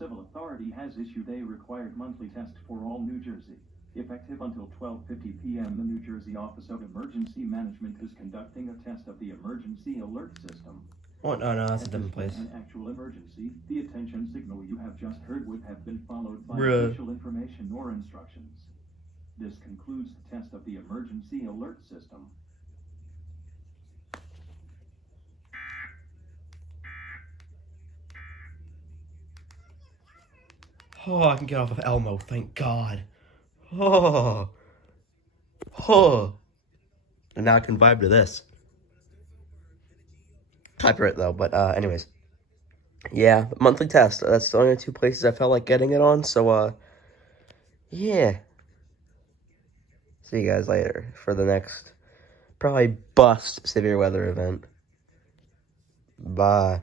Civil Authority has issued a required monthly test for all New Jersey. Effective until 12:50 p.m., the New Jersey Office of Emergency Management is conducting a test of the emergency alert system. Oh, no, that's a different place. An actual emergency, the attention signal you have just heard would have been followed by Bruh. official information or instructions. This concludes the test of the emergency alert system. Oh, I can get off of Elmo, thank God. Oh. Oh. And now I can vibe to this. Copyright though, but anyways. Yeah, monthly test. That's the only two places I felt like getting it on, so yeah. See you guys later for the next probably bust severe weather event. Bye.